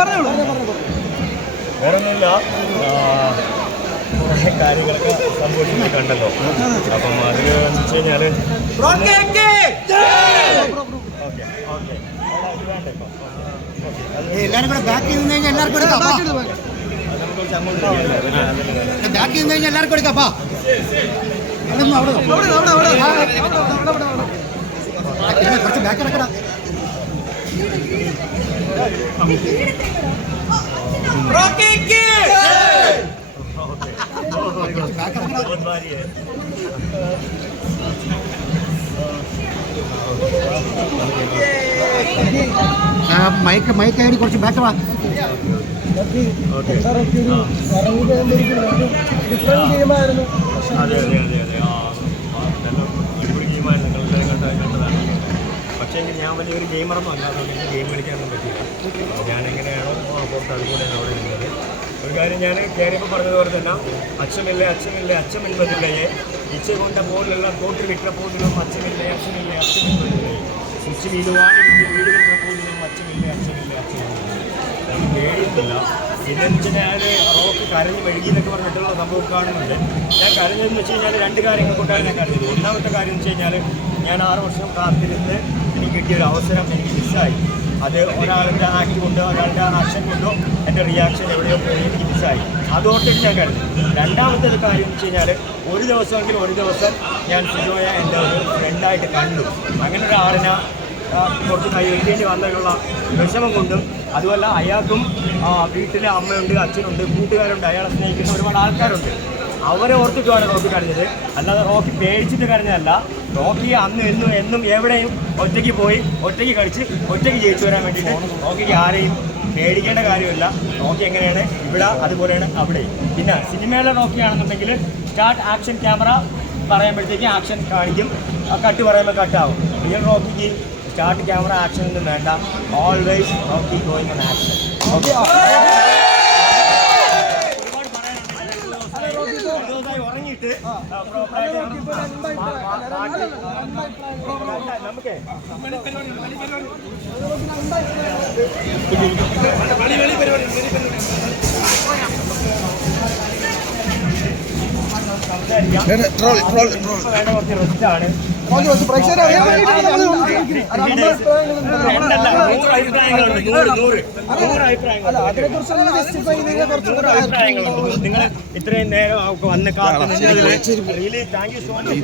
പറഞ്ഞോളൂ. വേറെ ഒന്നുമില്ല ആ, കുറേ കാര്യങ്ങളൊക്കെ സംഭവിച്ചിട്ട് കണ്ടല്ലോ. അപ്പം അതിൽ എന്ന് വെച്ച് കഴിഞ്ഞാൽ എല്ലാരും കൂടെ ബാക്കിൽ നിന്ന് കഴിഞ്ഞാൽ എല്ലാവർക്കും എടുക്കാം ബാക്കി ബാക്കി. നിന്ന് കഴിഞ്ഞാൽ എല്ലാവർക്കും എടുക്കാം പാ. അതൊന്നും അവിടെ അവിടെ ഇട്, അവിടെ അവിടെ. ആ, അവിടെ അവിടെ അവിടെ അവിടെ ഇല്ല, കുറച്ച് ബാക്ക് ഇറക്കടാ. മൈക്ക് മൈക്ക് ഐ കുറച്ച് ബാക്ക് വാ ഡിഫറെന്റ് ഗെയിമായിരുന്നു അതെ അതെ അതെ അതെ. ആ ഞാൻ വലിയൊരു ഗെയിമറൊന്നും അല്ലാതെ ഗെയിം കളിക്കാനൊന്നും പറ്റില്ല ഞാനെങ്ങനെയാണോ പുറത്ത് അതുപോലെയാണ് അവിടെ ഇരുന്നത്. ഒരു കാര്യം ഞാൻ കയറിയപ്പോൾ പറഞ്ഞതുപോലെ തന്നെ അച്ഛമില്ലേ അച്ഛമില്ലേ അച്ഛമെൻപതില്ലയെ ഇച്ച കൊണ്ട പോലുള്ള തോട്ടിൽ വിട്ട പോലും അച്ഛമില്ലേ അച്ഛമില്ലേ അച്ഛമെൻപതില്ലേ സ്വിച്ച് വീട് വിട്ട പോലും അച്ഛമില്ലേ അച്ഛമില്ലേ അച്ഛമില്ലേ ഞാൻ പേടിയൊന്നുമില്ല പിന്നെ ഞാൻ റോക്ക് കരഞ്ഞ് വഴുകി എന്നൊക്കെ പറഞ്ഞിട്ടുള്ള സംഭവം കാണുന്നുണ്ട്. ഞാൻ കരഞ്ഞതെന്ന് വെച്ച് കഴിഞ്ഞാൽ രണ്ട് കാര്യങ്ങൾ കൊണ്ടാണ് ഞാൻ കരഞ്ഞത്. ഒന്നാമത്തെ കാര്യം എന്ന് വെച്ച് കഴിഞ്ഞാൽ ഞാൻ ആറ് വർഷം കാത്തിരുന്ന് എനിക്ക് കിട്ടിയ ഒരു അവസരം എനിക്ക് മിസ്സായി. അത് ഒരാളുടെ ആക്ട് കൊണ്ടോ ഒരാളുടെ ആക്ഷൻ കൊണ്ടോ എന്റെ റിയാക്ഷൻ എവിടെയോ പോയി എനിക്ക് മിസ്സായി. അതോർത്തിട്ട് ഞാൻ കരുതി രണ്ടാമത്തെ കാര്യം എന്ന് വെച്ച് കഴിഞ്ഞാൽ ഒരു ദിവസമെങ്കിൽ ഒരു ദിവസം ഞാൻ സിജോയ എന്റെ ഒരു ഫ്രണ്ടായിട്ട് കണ്ടു. അങ്ങനെ ഒരാളിനെ ആ, കുറച്ച് കൈവയ്ക്കേണ്ടി വന്നതിനുള്ള വിഷമം കൊണ്ടും അതുമല്ല അയാൾക്കും വീട്ടിലെ അമ്മയുണ്ട് അച്ഛനുണ്ട് കൂട്ടുകാരുണ്ട് അയാളെ സ്നേഹിക്കുന്ന ഒരുപാട് ആൾക്കാരുണ്ട്. അവരെ ഓർത്തിട്ടുമാണ് റോക്കി കരഞ്ഞത് അല്ലാതെ റോക്കി പേടിച്ചിട്ട് കരഞ്ഞതല്ല റോക്കി അന്ന് എന്നും എന്നും എവിടെയും ഒറ്റയ്ക്ക് പോയി ഒറ്റയ്ക്ക് കളിച്ച് ഒറ്റയ്ക്ക് ജയിച്ചു വരാൻ വേണ്ടിയിട്ട് റോക്കിക്ക് ആരെയും പേടിക്കേണ്ട കാര്യമില്ല. റോക്കി എങ്ങനെയാണ്? ഇവിടെ അതുപോലെയാണ് അവിടെ. പിന്നെ സിനിമയിലെ റോക്കിയാണെന്നുണ്ടെങ്കിൽ സ്റ്റാർട്ട് ആക്ഷൻ ക്യാമറ പറയുമ്പോഴത്തേക്ക് ആക്ഷൻ കാണിക്കും. കട്ട് പറയുമ്പോൾ കട്ടാവും. റിയൽ റോക്കിക്ക് സ്റ്റാർട്ട് ക്യാമറ ആക്ഷൻ ഒന്നും വേണ്ട. Always Rocky going action okay ഉറങ്ങിയിട്ട് നമുക്ക് ട്രോൾ വേണ്ട കുറച്ച് റെസ്റ്റാണ് ഓക്കെ ഓക്കെ പ്രേക്ഷകരെ അറിയാൻ വേണ്ടിയിട്ടാണ് നിങ്ങൾ ഇത്രയും നേരം വന്ന് കാത്തു നിന്നതിൽ really thank you so much